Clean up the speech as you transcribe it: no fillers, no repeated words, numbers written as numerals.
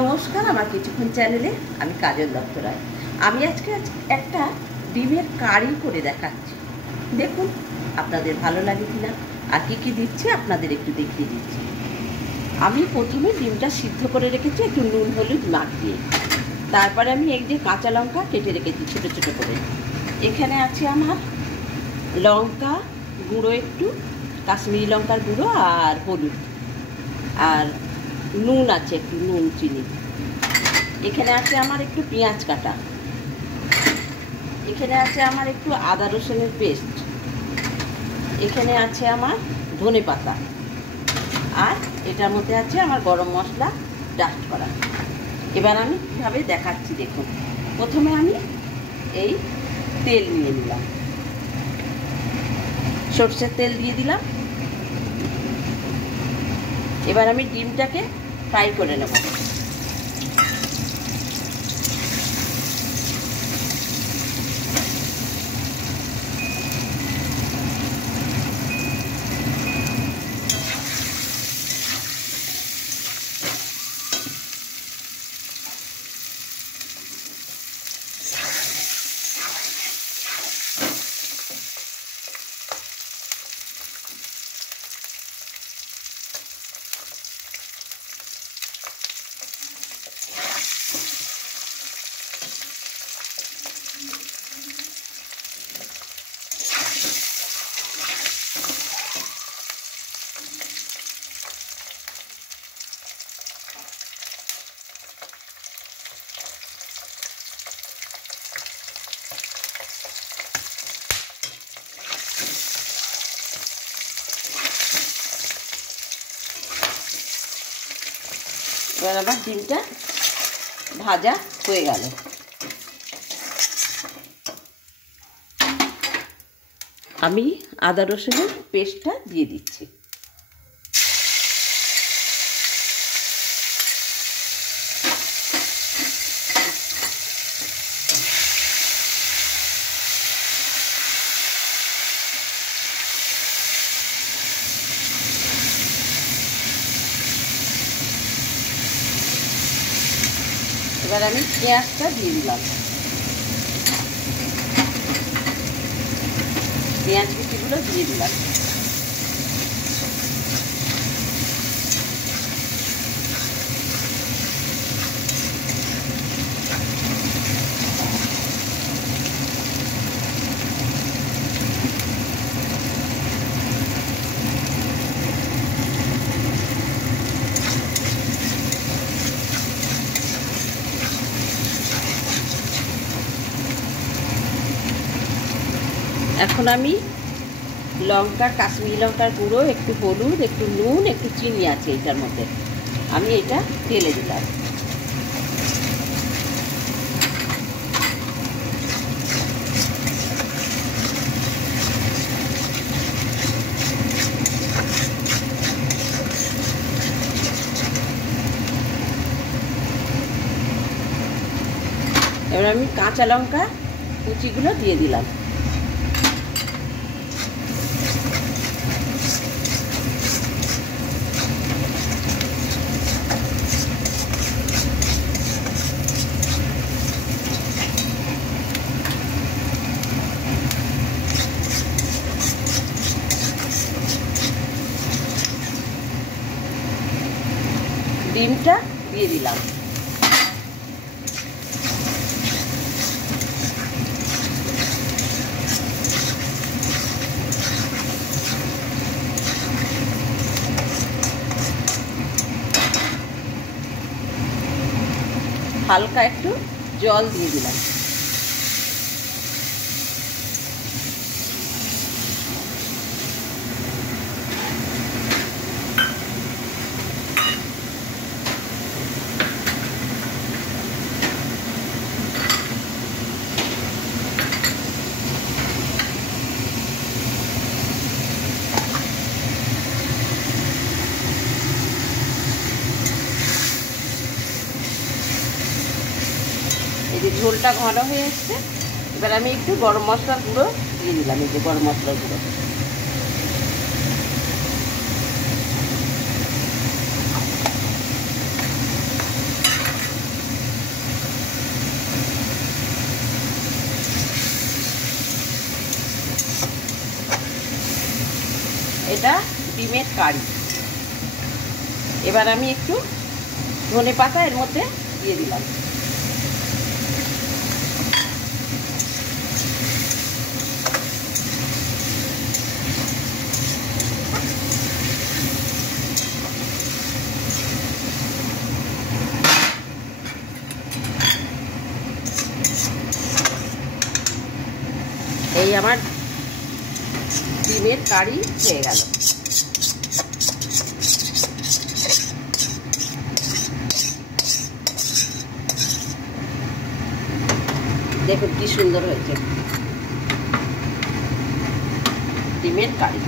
নমস্কার, আমার কিছুক্ষণ চ্যানেলে আমি কাজল দত্ত রায়। আমি আজকে একটা ডিমের কারি করে দেখাচ্ছি। দেখুন আপনাদের ভালো লাগে কিনা, আর কী কী দিচ্ছি আপনাদের একটু দেখিয়ে দিচ্ছি। আমি প্রথমে ডিমটা সিদ্ধ করে রেখেছি একটু নুন হলুদ মাখিয়ে। তারপরে আমি এই যে কাঁচা লঙ্কা কেটে রেখেছি ছোটো ছোটো করে। এখানে আছে আমার লঙ্কা গুঁড়ো, একটু কাশ্মীরি লঙ্কার গুঁড়ো আর হলুদ, আর নুন আছে একটু, নুন চিনি। এখানে আছে আমার একটু পেঁয়াজ কাটা, এখানে আছে আমার একটু আদা রসুনের পেস্ট, এখানে আছে আমার ধনে পাতা, আর এটার মধ্যে আছে আমার গরম মশলা ডাস্ট করা। এবার আমি কীভাবে দেখাচ্ছি দেখুন। প্রথমে আমি এই তেল নিয়ে নিলাম, সরষের তেল দিয়ে দিলাম। এবার আমি ডিমটাকে ফ্রাই করে নেব। এবার আমার ডিমটা ভাজা হয়ে গেল। আমি আদা রসুনের পেস্টটা দিয়ে দিচ্ছি। এবার আমি পেঁয়াজটা দিয়ে দিলাম, পেঁয়াজ কুচিগুলো দিয়ে দিলাম। এখন আমি লঙ্কা, কাশ্মীরি লঙ্কার গুঁড়ো, একটু হলুদ, একটু নুন, একটু চিনি আছে এটার মধ্যে, আমি এটা ঢেলে দিলাম। এবার আমি কাঁচা লঙ্কা কুচিগুলো দিয়ে দিলাম। ডিমটা দিয়ে দিলাম। হালকা একটু জল দিয়ে দিলাম। এই যে ঝোলটা ঘন হয়ে এসছে, এবার আমি একটু গরম মশলার গুঁড়ো দিয়ে দিলাম। এই যে গরম মশলার গুঁড়ো, এটা ডিমের কারি। এবার আমি একটু ধনেপাতা এর মধ্যে দিয়ে দিলাম। এই আমার ডিমের কারি হয়ে গেল। দেখুন কি সুন্দর হয়েছে ডিমের কারি।